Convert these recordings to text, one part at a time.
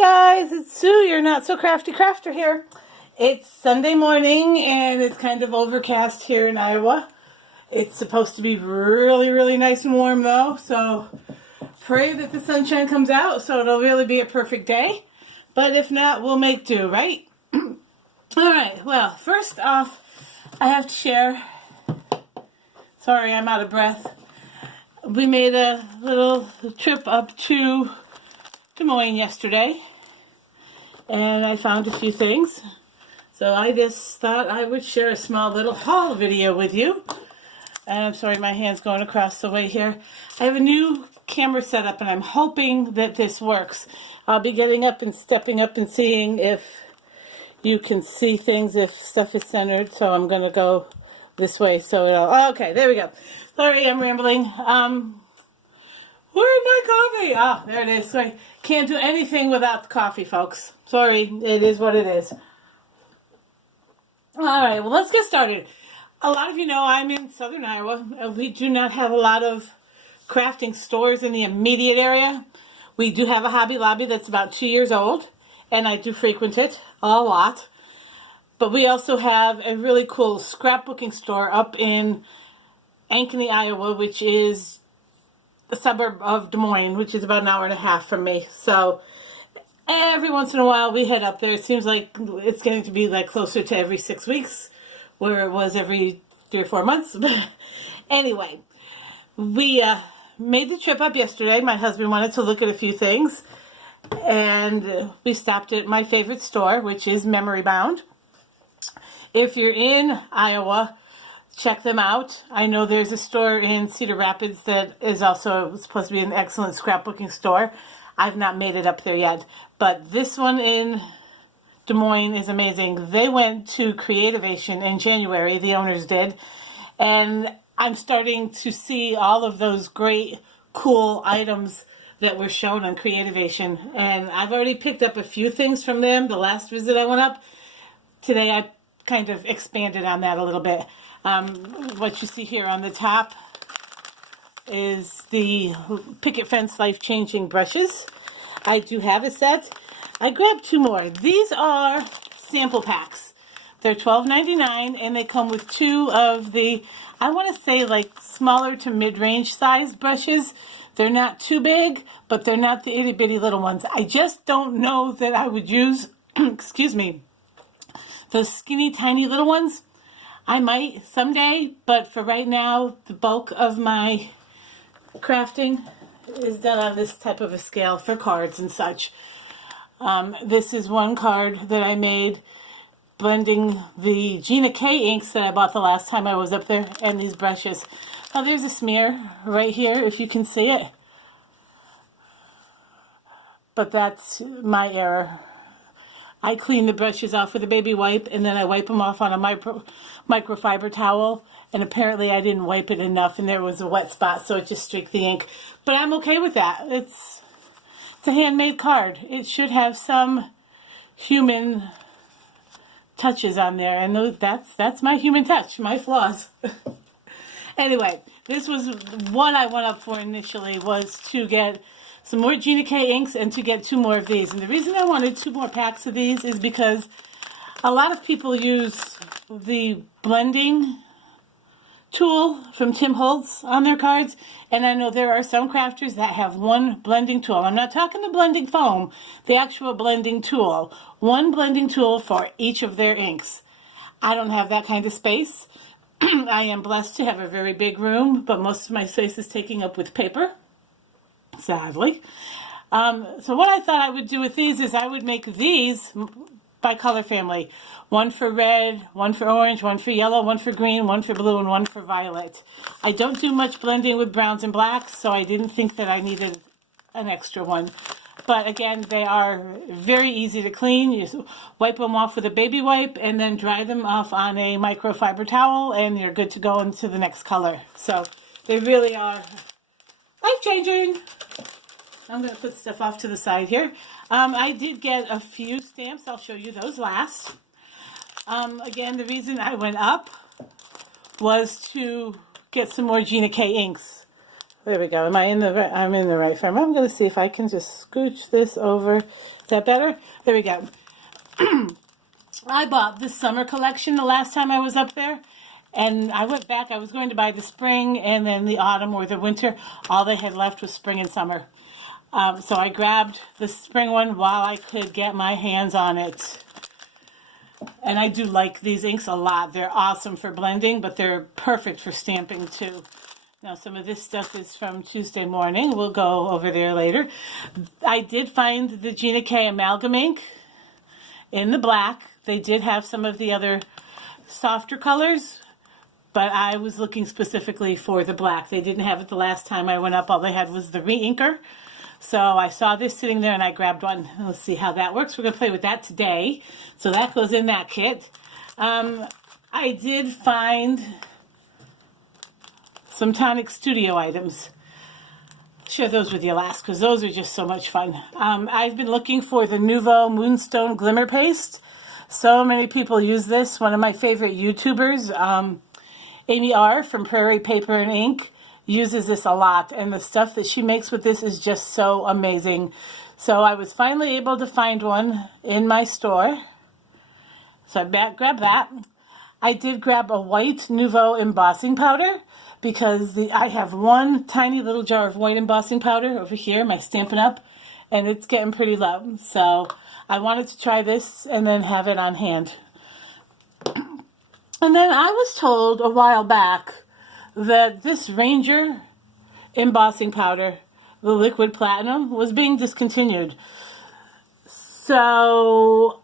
guys, it's Sue, your not so crafty crafter here. It's Sunday morning and it's kind of overcast here in Iowa. It's supposed to be really nice and warm though, so pray that the sunshine comes out so it'll really be a perfect day. But if not, we'll make do, right? Alright, well, first off, I have to share. Sorry, I'm out of breath. We made a little trip up to Des Moines yesterday, and I found a few things. So I just thought I would share a small little haul video with you. And I'm sorry, my hand's going across the way here. I have a new camera set up, and I'm hoping that this works. I'll be getting up and stepping up and seeing if you can see things, if stuff is centered. So I'm going to go this way so it'll... Okay, there we go. Sorry, I'm rambling. Where's my coffee? Ah, there it is. Sorry. Can't do anything without the coffee, folks. Sorry, it is what it is. Alright, well, let's get started. A lot of you know I'm in southern Iowa. We do not have a lot of crafting stores in the immediate area. We do have a Hobby Lobby that's about 2 years old, and I do frequent it a lot. But we also have a really cool scrapbooking store up in Ankeny, Iowa, which is a suburb of Des Moines, which is about an hour and a half from me. So every once in a while we head up there. It seems like it's getting to be like closer to every 6 weeks, where it was every 3 or 4 months. Anyway, we made the trip up yesterday. My husband wanted to look at a few things, and we stopped at my favorite store, which is Memory Bound. If you're in Iowa, check them out. I know there's a store in Cedar Rapids that is also supposed to be an excellent scrapbooking store. I've not made it up there yet, but this one in Des Moines is amazing. They went to Creativation in January, the owners did, and I'm starting to see all of those great, cool items that were shown on Creativation, and I've already picked up a few things from them the last visit I went up. Today I kind of expanded on that a little bit. What you see here on the top is the Picket Fence Life-Changing brushes. I do have a set. I grabbed 2 more. These are sample packs. They're $12.99, and they come with 2 of the, I want to say, like smaller to mid-range size brushes. They're not too big, but they're not the itty-bitty little ones. I just don't know that I would use, excuse me, those skinny, tiny little ones. I might someday, but for right now, the bulk of my crafting is done on this type of a scale for cards and such. This is one card that I made blending the Gina K inks that I bought the last time I was up there, and these brushes. Now there's a smear right here, if you can see it. But that's my error. I clean the brushes off with a baby wipe, and then I wipe them off on a microfiber towel, and apparently I didn't wipe it enough, and there was a wet spot, so it just streaked the ink. But I'm okay with that. It's a handmade card. It should have some human touches on there, and that's my human touch, my flaws. Anyway, this was what I went up for initially, was to get some more Gina K inks and to get 2 more of these. And the reason I wanted 2 more packs of these is because a lot of people use the blending tool from Tim Holtz on their cards, and I know there are some crafters that have one blending tool. I'm not talking the blending foam, the actual blending tool. One blending tool for each of their inks. I don't have that kind of space. I am blessed to have a very big room, but most of my space is taken up with paper, sadly. So what I thought I would do with these is I would make these by color family. 1 for red, 1 for orange, 1 for yellow, 1 for green, 1 for blue, and 1 for violet. I don't do much blending with browns and blacks, so I didn't think that I needed an extra one. But again, they are very easy to clean. You just wipe them off with a baby wipe and then dry them off on a microfiber towel, and you're good to go into the next color. So they really are life-changing. I'm going to put stuff off to the side here. I did get a few stamps. I'll show you those last. Again, the reason I went up was to get some more Gina K inks. There we go. I'm in the right frame. I'm going to see if I can just scooch this over. Is that better? There we go. I bought this summer collection the last time I was up there. And I went back. I was going to buy the spring and then the autumn or the winter. All they had left was spring and summer. So I grabbed the spring one while I could get my hands on it. And I do like these inks a lot. They're awesome for blending, but they're perfect for stamping too. Now, some of this stuff is from Tuesday morning. We'll go over there later. I did find the Gina K Amalgam ink in the black. They did have some of the other softer colors, but I was looking specifically for the black. They didn't have it the last time I went up. All they had was the re-inker. So I saw this sitting there and I grabbed one. Let's see how that works. We're going to play with that today. So that goes in that kit. I did find some Tonic Studio items. Share those with you last because those are just so much fun. I've been looking for the Nuvo Moonstone Glimmer Paste. So many people use this. One of my favorite YouTubers, Amy R. from Prairie Paper and Ink, uses this a lot. And the stuff that she makes with this is just so amazing. So I was finally able to find one in my store. So I grabbed that. I did grab a white Nuvo embossing powder because I have one tiny little jar of white embossing powder over here, my Stampin' Up, and it's getting pretty low. So I wanted to try this and then have it on hand. And then I was told a while back that this Ranger embossing powder, the liquid platinum, was being discontinued. So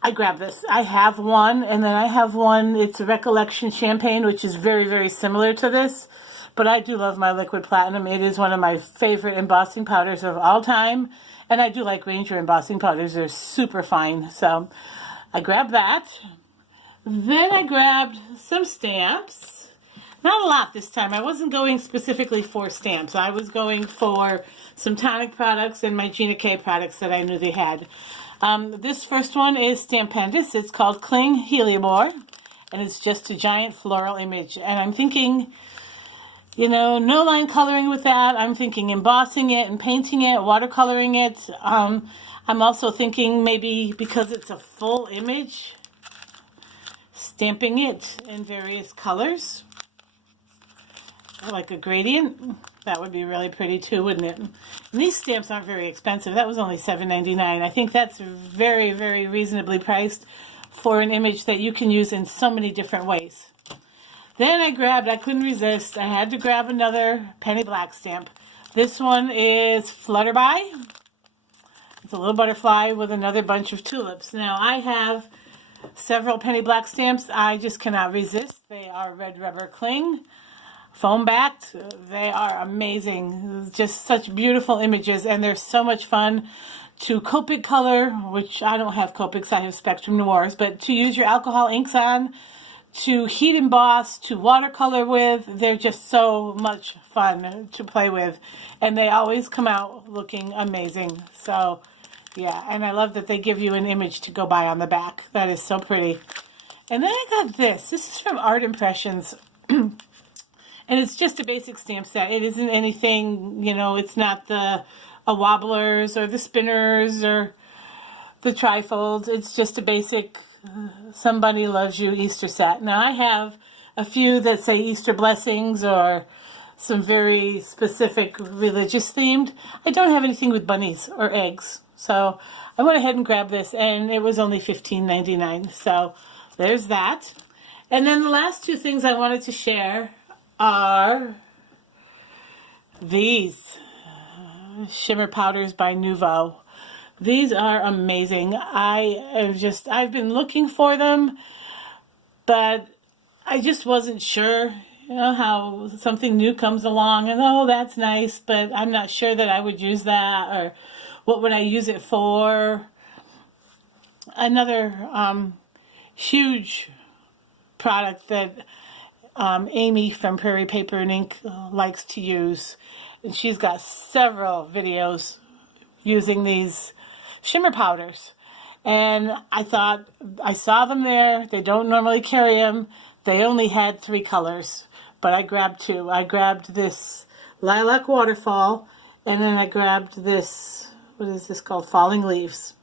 I grabbed this. I have one, and then I have one, it's a Recollection Champagne, which is very, very similar to this. But I do love my liquid platinum. It is one of my favorite embossing powders of all time. And I do like Ranger embossing powders. They're super fine. So I grabbed that. Then I grabbed some stamps. Not a lot this time. I wasn't going specifically for stamps. I was going for some Tonic products and my Gina K products that I knew they had. This first one is Stampendous. It's called Cling Heliobore, and it's just a giant floral image. And I'm thinking, you know, no line coloring with that. I'm thinking embossing it and painting it, watercoloring it. I'm also thinking maybe because it's a full image, stamping it in various colors, like a gradient. That would be really pretty too, wouldn't it? And these stamps aren't very expensive. That was only $7.99. I think that's very, very reasonably priced for an image that you can use in so many different ways. Then I couldn't resist. I had to grab another Penny Black stamp. This one is Flutterby. It's a little butterfly with another bunch of tulips. Now, I have several Penny Black stamps. I just cannot resist. They are red rubber cling, foam backed. They are amazing. Just such beautiful images, and they're so much fun to Copic color, which I don't have Copics, I have Spectrum Noirs, but to use your alcohol inks on, to heat emboss, to watercolor with. They're just so much fun to play with, and they always come out looking amazing. So yeah, and I love that they give you an image to go by on the back. That is so pretty. And then I got this. This is from Art Impressions. And it's just a basic stamp set. It isn't anything, you know, it's not the wobblers or the spinners or the trifolds. It's just a basic Somebody Loves You Easter set. Now, I have a few that say Easter blessings or some very specific religious themed. I don't have anything with bunnies or eggs. So I went ahead and grabbed this, and it was only $15.99. So there's that. And then the last two things I wanted to share are these shimmer powders by Nuvo. These are amazing. I've been looking for them, but I just wasn't sure, you know, how something new comes along and, oh, that's nice, but I'm not sure that I would use that, or what would I use it for. Another huge product that Amy from Prairie Paper and Ink likes to use, and she's got several videos using these shimmer powders, and I thought, I saw them there. They don't normally carry them. They only had 3 colors, but I grabbed 2. I grabbed this Lilac Waterfall, and then I grabbed this, what is this called? Falling Leaves.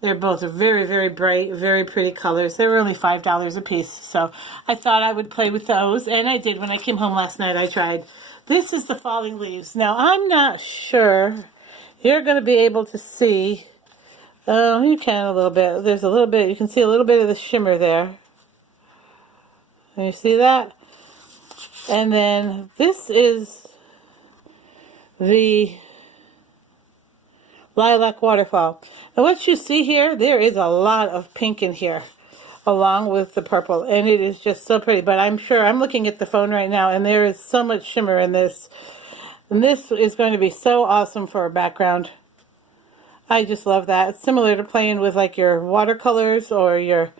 They're both very, very bright, very pretty colors. They were only $5 a piece, so I thought I would play with those, and I did. When I came home last night, I tried. This is the Falling Leaves. Now, I'm not sure you're going to be able to see. Oh, you can a little bit. There's a little bit. You can see a little bit of the shimmer there. Can you see that? And then this is the Lilac Waterfall. Now what you see here, there is a lot of pink in here along with the purple, and it is just so pretty. But I'm sure, I'm looking at the phone right now, and there is so much shimmer in this. And this is going to be so awesome for a background. I just love that. It's similar to playing with like your watercolors or your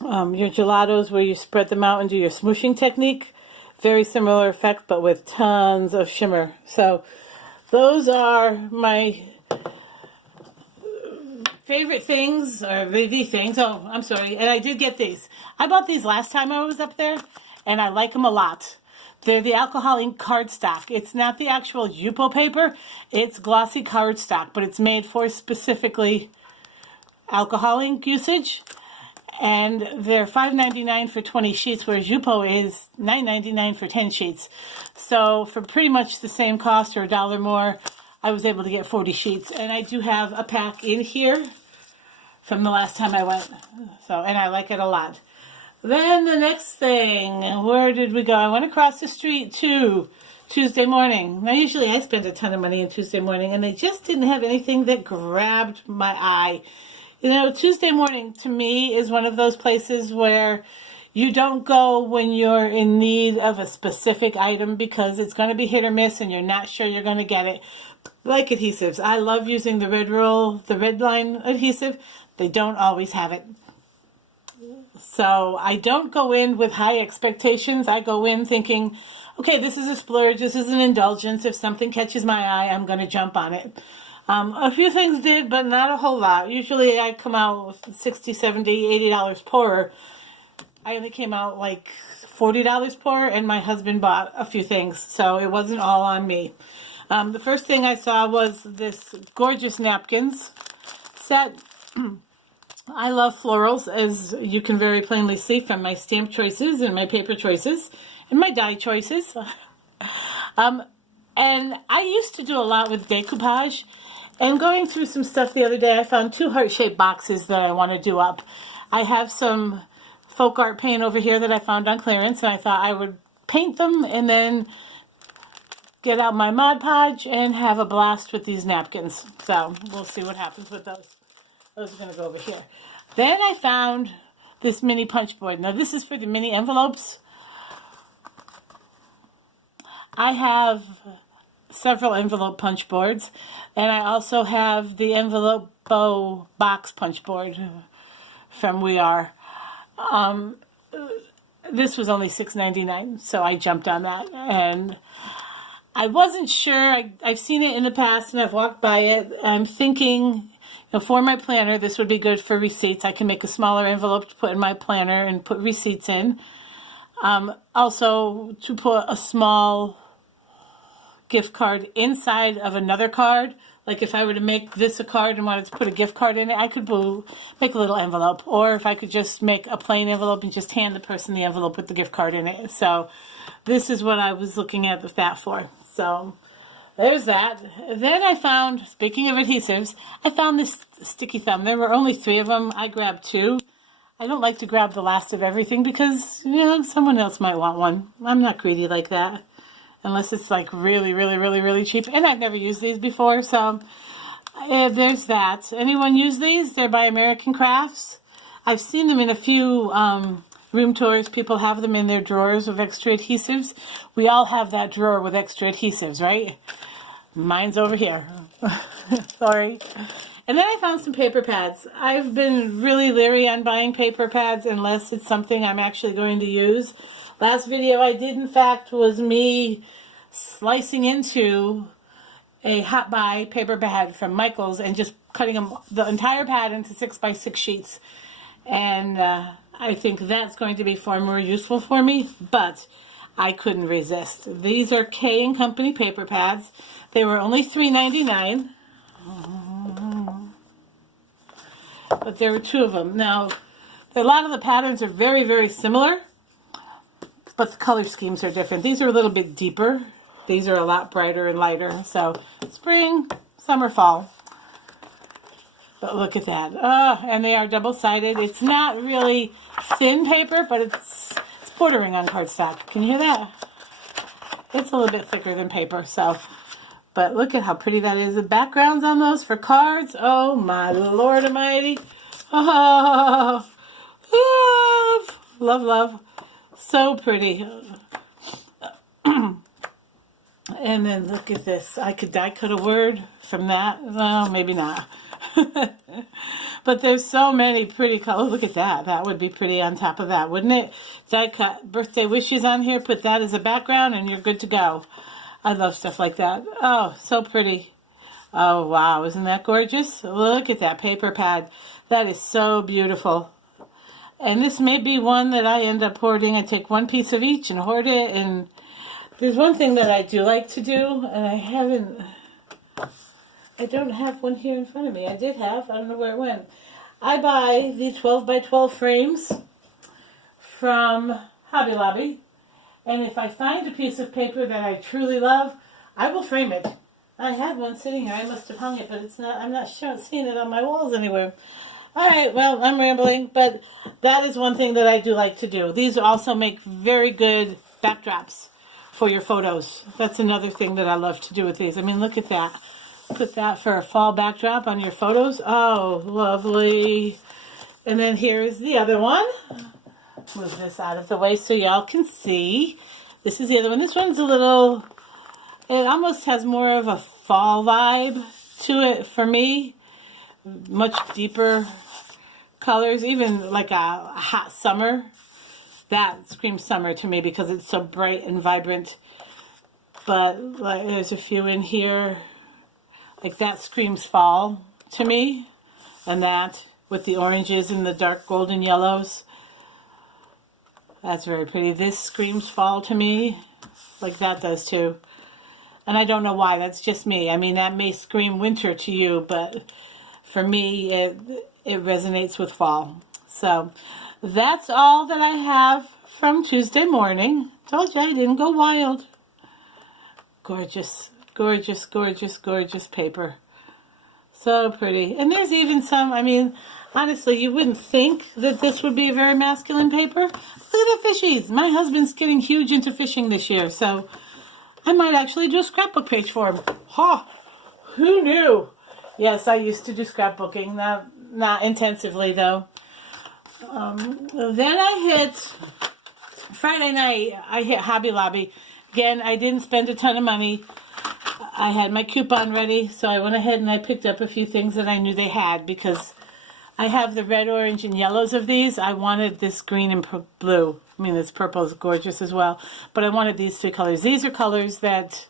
gelatos where you spread them out and do your smooshing technique. Very similar effect, but with tons of shimmer. So those are my favorite things, or the things. Oh, I'm sorry. And I did get these. I bought these last time I was up there, and I like them a lot. They're the alcohol ink cardstock. It's not the actual Yupo paper. It's glossy cardstock, but it's made for specifically alcohol ink usage. And they're $5.99 for 20 sheets, whereas Yupo is $9.99 for 10 sheets. So for pretty much the same cost or $1 more, I was able to get 40 sheets. And I do have a pack in here from the last time I went. So, and I like it a lot. Then the next thing, where did we go? I went across the street to Tuesday Morning. Now, usually I spend a ton of money on Tuesday Morning, and they just didn't have anything that grabbed my eye. You know, Tuesday Morning to me is one of those places where you don't go when you're in need of a specific item because it's going to be hit or miss and you're not sure you're going to get it. Like adhesives. I love using the Red Line adhesive. They don't always have it. So I don't go in with high expectations. I go in thinking, okay, this is a splurge. This is an indulgence. If something catches my eye, I'm going to jump on it. A few things did, but not a whole lot. Usually I come out with $60, $70, $80 poorer. I only came out like $40 poorer, and my husband bought a few things, so it wasn't all on me. The first thing I saw was this gorgeous napkins set. I love florals, as you can very plainly see from my stamp choices and my paper choices and my die choices. And I used to do a lot with decoupage. And going through some stuff the other day, I found 2 heart-shaped boxes that I want to do up. I have some folk art paint over here that I found on clearance, and I thought I would paint them and then get out my Mod Podge and have a blast with these napkins. So we'll see what happens with those. Those are going to go over here. Then I found this mini punch board. Now this is for the mini envelopes. I have several envelope punch boards, and I also have the envelope bow box punch board from We Are. This was only $6.99, so I jumped on that, and I wasn't sure. I've seen it in the past, and I've walked by it. I'm thinking, for my planner, this would be good for receipts. I can make a smaller envelope to put in my planner and put receipts in. Also, to put a small gift card inside of another card. Like if I were to make this a card and wanted to put a gift card in it, I could make a little envelope. Or if I could just make a plain envelope and just hand the person the envelope with the gift card in it. So this is what I was looking at that for. So there's that. Then I found, speaking of adhesives, I found this sticky thumb. There were only 3 of them. I grabbed 2. I don't like to grab the last of everything because, someone else might want one. I'm not greedy like that. Unless it's like really, really, really, really cheap. And I've never used these before, so there's that. Anyone use these? They're by American Crafts. I've seen them in a few room tours. People have them in their drawers with extra adhesives. We all have that drawer with extra adhesives, right? Mine's over here. Sorry. And then I found some paper pads. I've been really leery on buying paper pads unless it's something I'm actually going to use. Last video I did, in fact, was me slicing into a hot buy paper pad from Michael's and just cutting the entire pad into 6x6 sheets. And I think that's going to be far more useful for me. But I couldn't resist. These are K & Company paper pads. They were only $3.99. But there were 2 of them. Now, a lot of the patterns are very, very similar, but the color schemes are different. These are a little bit deeper. These are a lot brighter and lighter. So, spring, summer, fall. But look at that. Oh, and they are double-sided. It's not really thin paper, but it's bordering on cardstock. Can you hear that? It's a little bit thicker than paper, so... But look at how pretty that is. The backgrounds on those for cards. Oh, my Lord Almighty. Oh, love, love, love. So pretty. And then look at this. I could die cut a word from that. Well, maybe not. But there's so many pretty colors. Look at that. That would be pretty on top of that, wouldn't it? Die cut birthday wishes on here. Put that as a background and you're good to go. I love stuff like that. Oh, so pretty. Oh, wow. Isn't that gorgeous? Look at that paper pad. That is so beautiful. And this may be one that I end up hoarding. I take one piece of each and hoard it. And there's one thing that I do like to do, and I don't have one here in front of me. I did have. I don't know where it went. I buy the 12 by 12 frames from Hobby Lobby. And if I find a piece of paper that I truly love, I will frame it. I had one sitting here. I must have hung it, but it's not. I'm not sure, seeing it on my walls anywhere. All right, well, I'm rambling, but that is one thing that I do like to do. These also make very good backdrops for your photos. That's another thing that I love to do with these. I mean, look at that. Put that for a fall backdrop on your photos. Oh, lovely. And then here is the other one. Move this out of the way so y'all can see. This is the other one. This one's a little, it almost has more of a fall vibe to it for me. Much deeper colors, even like a hot summer. That screams summer to me because it's so bright and vibrant. But like, there's a few in here. Like that screams fall to me. And that with the oranges and the dark golden yellows. That's very pretty. This screams fall to me, like that does too. And I don't know why, that's just me. I mean, that may scream winter to you, but for me, it resonates with fall. So, that's all that I have from Tuesday morning. Told you I didn't go wild. Gorgeous, gorgeous, gorgeous, gorgeous paper. So pretty. And there's even some, I mean, honestly, you wouldn't think that this would be a very masculine paper. Look at the fishies. My husband's getting huge into fishing this year, so I might actually do a scrapbook page for him. Ha! Who knew? Yes, I used to do scrapbooking, not intensively though. Then I hit Friday night. I hit Hobby Lobby. Again, I didn't spend a ton of money. I had my coupon ready, so I went ahead and I picked up a few things that I knew they had because I have the red, orange, and yellows of these. I wanted this green and blue. I mean, this purple is gorgeous as well. But I wanted these 3 colors. These are colors that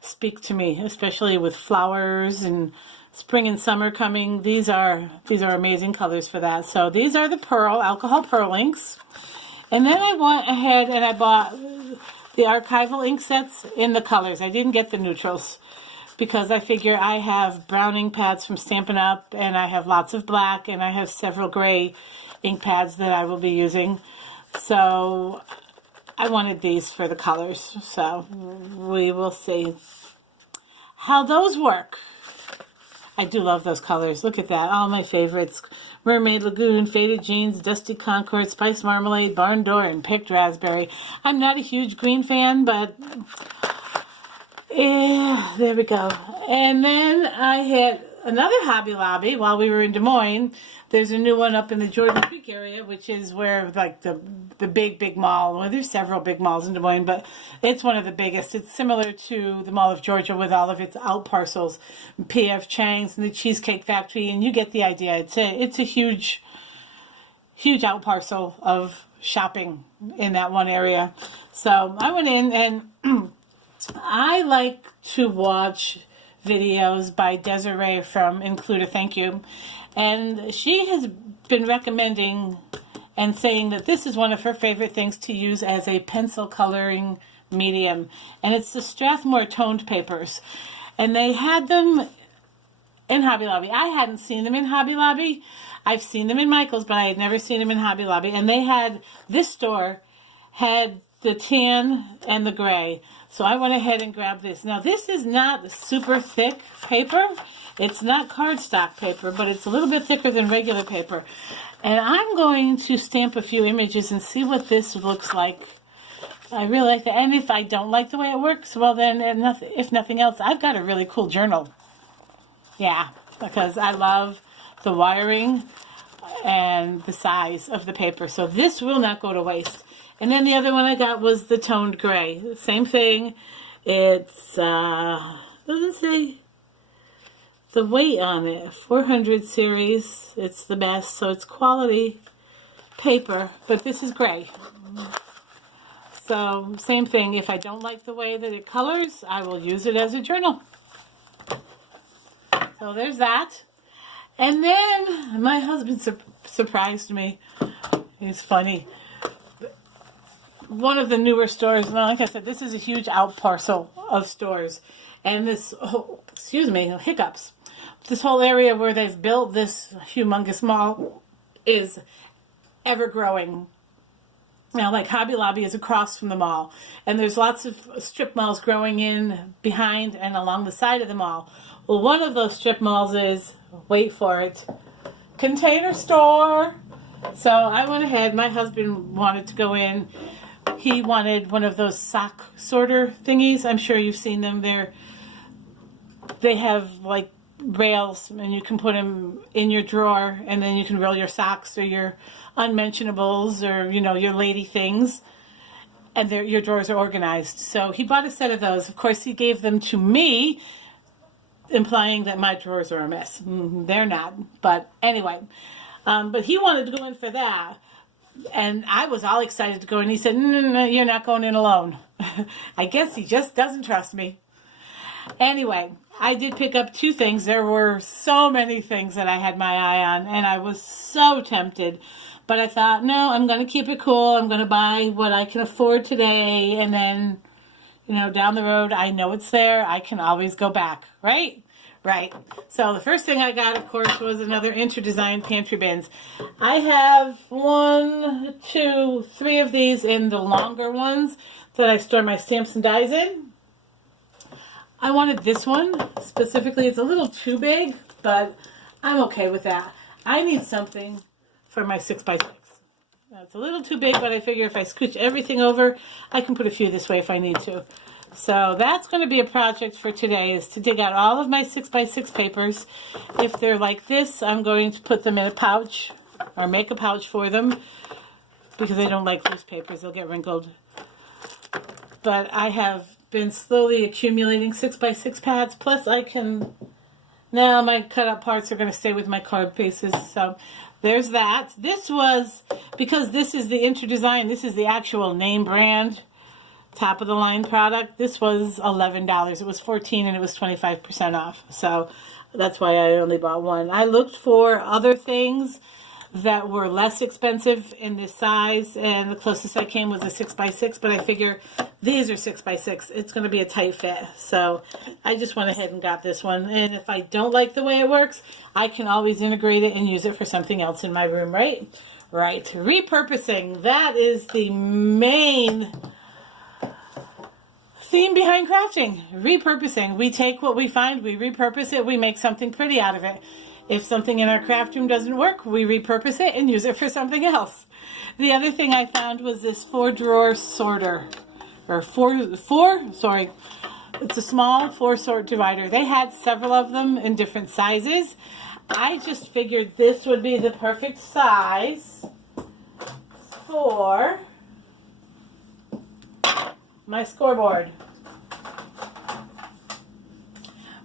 speak to me, especially with flowers and spring and summer coming. These are amazing colors for that. So these are the alcohol pearl inks. And then I went ahead and I bought the archival ink sets in the colors. I didn't get the neutrals, because I figure I have brown ink pads from Stampin' Up, and I have lots of black, and I have several gray ink pads that I will be using. So I wanted these for the colors. So we will see how those work. I do love those colors. Look at that. All my favorites. Mermaid Lagoon, Faded Jeans, Dusty Concord, Spice Marmalade, Barn Door, and Picked Raspberry. I'm not a huge green fan, but yeah, there we go. And then I hit another Hobby Lobby while we were in Des Moines. There's a new one up in the Jordan Creek area, which is where like the big mall. Well, there's several big malls in Des Moines, but it's one of the biggest. It's similar to the Mall of Georgia with all of its out parcels, P.F. Chang's and the Cheesecake Factory, and you get the idea. It's a huge out parcel of shopping in that one area. So I went in and I like to watch videos by Desiree from Include a Thank You. And she has been recommending and saying that this is one of her favorite things to use as a pencil coloring medium, and it's the Strathmore toned papers, and they had them in Hobby Lobby. I hadn't seen them in Hobby Lobby. I've seen them in Michael's, but I had never seen them in Hobby Lobby. And they had, this store had the tan and the gray. So I went ahead and grabbed this. Now this is not super thick paper. It's not cardstock paper, but it's a little bit thicker than regular paper. And I'm going to stamp a few images and see what this looks like. I really like that. And if I don't like the way it works, well then, if nothing else, I've got a really cool journal. Yeah, because I love the wiring and the size of the paper. So this will not go to waste. And then the other one I got was the toned gray. Same thing. It's, what does it say? The weight on it, 400 series. It's the best, so it's quality paper. But this is gray. So same thing. If I don't like the way that it colors, I will use it as a journal. So there's that. And then my husband surprised me. He's funny. One of the newer stores, like I said, this is a huge out parcel of stores. And this, excuse me, hiccups. This whole area where they've built this humongous mall is ever growing. Now, like Hobby Lobby is across from the mall. And there's lots of strip malls growing in behind and along the side of the mall. Well, one of those strip malls is, wait for it, Container Store. So I went ahead. My husband wanted to go in. He wanted one of those sock sorter thingies. I'm sure you've seen them. They have like rails, and you can put them in your drawer, and then you can roll your socks or your unmentionables or, you know, your lady things. And your drawers are organized. So he bought a set of those. Of course, he gave them to me, implying that my drawers are a mess. They're not. But anyway, but he wanted to go in for that. And I was all excited to go in. He said, no, you're not going in alone. I guess he just doesn't trust me. Anyway, I did pick up two things. There were so many things that I had my eye on, and I was so tempted. But I thought, no, I'm going to keep it cool. I'm going to buy what I can afford today, and then, you know, down the road, I know it's there. I can always go back, right? Right. So the first thing I got, of course, was another Interdesign pantry bins. I have 1, 2, 3 of these in the longer ones that I store my stamps and dies in. I wanted this one specifically. It's a little too big, but I'm okay with that. I need something for my 6x6. It's a little too big, but I figure if I scooch everything over, I can put a few this way if I need to. So that's going to be a project for today, is to dig out all of my 6x6 papers. If they're like this, I'm going to put them in a pouch or make a pouch for them because I don't like loose papers. They'll get wrinkled. But I have been slowly accumulating 6x6 pads. Plus I can, now my cut up parts are going to stay with my card pieces. So there's that. This was, because this is the Interdesign, this is the actual name brand, top of the line product. This was $11. It was $14 and it was 25% off. So that's why I only bought one. I looked for other things that were less expensive in this size, and the closest I came was a 6x6, but I figure these are 6x6. It's going to be a tight fit. So I just went ahead and got this one. And if I don't like the way it works, I can always integrate it and use it for something else in my room, right? Right. Repurposing. That is the main theme behind crafting. Repurposing. We take what we find, we repurpose it, we make something pretty out of it. If something in our craft room doesn't work, we repurpose it and use it for something else. The other thing I found was this 4-drawer sorter. Or sorry. It's a small 4-sort divider. They had several of them in different sizes. I just figured this would be the perfect size for my scoreboard.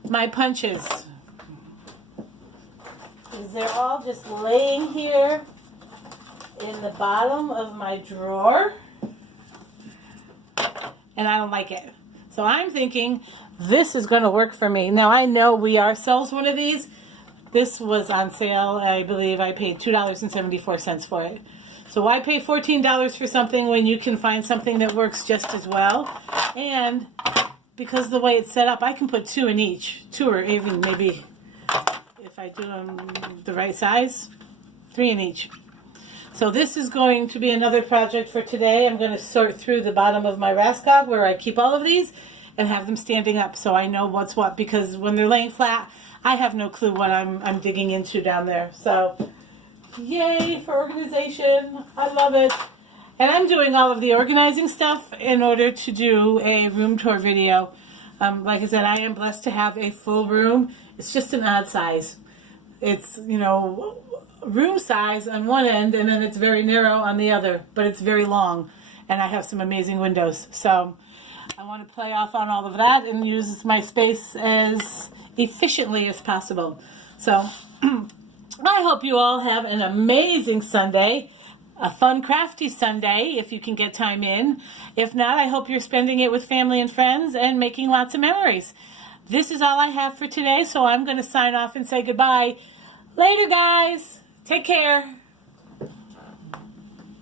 My punches. They're all just laying here in the bottom of my drawer, and I don't like it. So I'm thinking this is going to work for me. Now I know we ourselves one of these. This was on sale. I believe I paid $2.74 for it. So why pay $14 for something when you can find something that works just as well? And because of the way it's set up, I can put 2 in each. 2 or even maybe, if I do them the right size, 3 in each. So this is going to be another project for today. I'm going to sort through the bottom of my Raskog where I keep all of these and have them standing up so I know what's what, because when they're laying flat, I have no clue what I'm digging into down there. So yay for organization. I love it. And I'm doing all of the organizing stuff in order to do a room tour video. Like I said, I am blessed to have a full room. It's just an odd size. It's, you know, room size on one end, and then it's very narrow on the other, but it's very long. And I have some amazing windows. So I want to play off on all of that and use my space as efficiently as possible. So I hope you all have an amazing Sunday, a fun, crafty Sunday, if you can get time in. If not, I hope you're spending it with family and friends and making lots of memories. This is all I have for today, so I'm going to sign off and say goodbye. Later, guys. Take care.